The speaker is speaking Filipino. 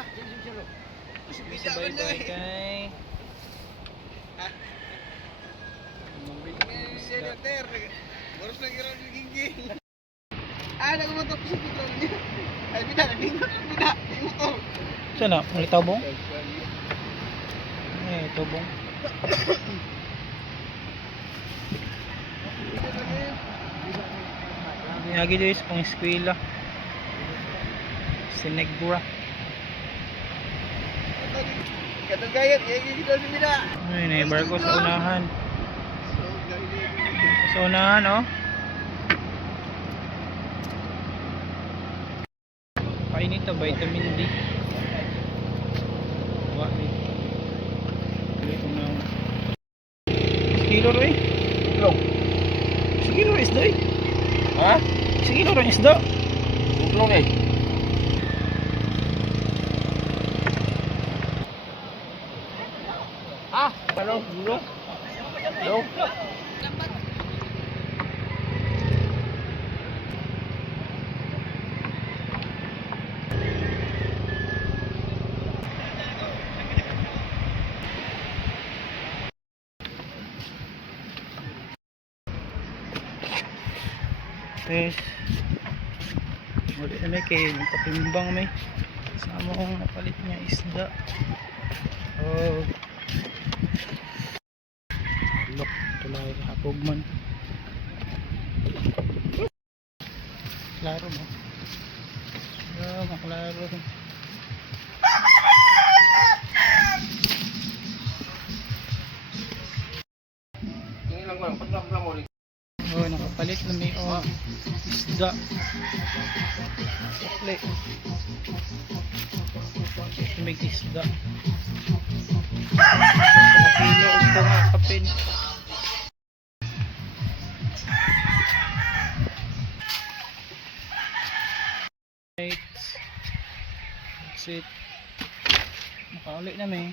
Sabay ko kay Baru lagi orang gigi. Ada motor pusing motor niya. Ay bida bida motor. sana, may tabong? Tabong. Lagi dito sa pang eskwela. Sinegra. Kadang gayat gigi kita bida. Ay, naibar ko sa unahan. Sa unahan, oh. Painit na vitamin D. Wala dito. Dito na. Kilo rin. Belum. Kilo rin isda eh. Hah? Kilo rin isda. Belum nih. Ah, kalau dulu. Belum. Yes. Wala na may kayo. Patimbang may. Sama kong napalit niya isda. Oh. Look. Tulay ka hapog man. Klaro mo. Maklaro. Ini lang pernah mau. Oh, nakapalit na may isda. Sakli. May isda. Nakapilo ko nga kapin. Right. That's it. Nakaulit na may.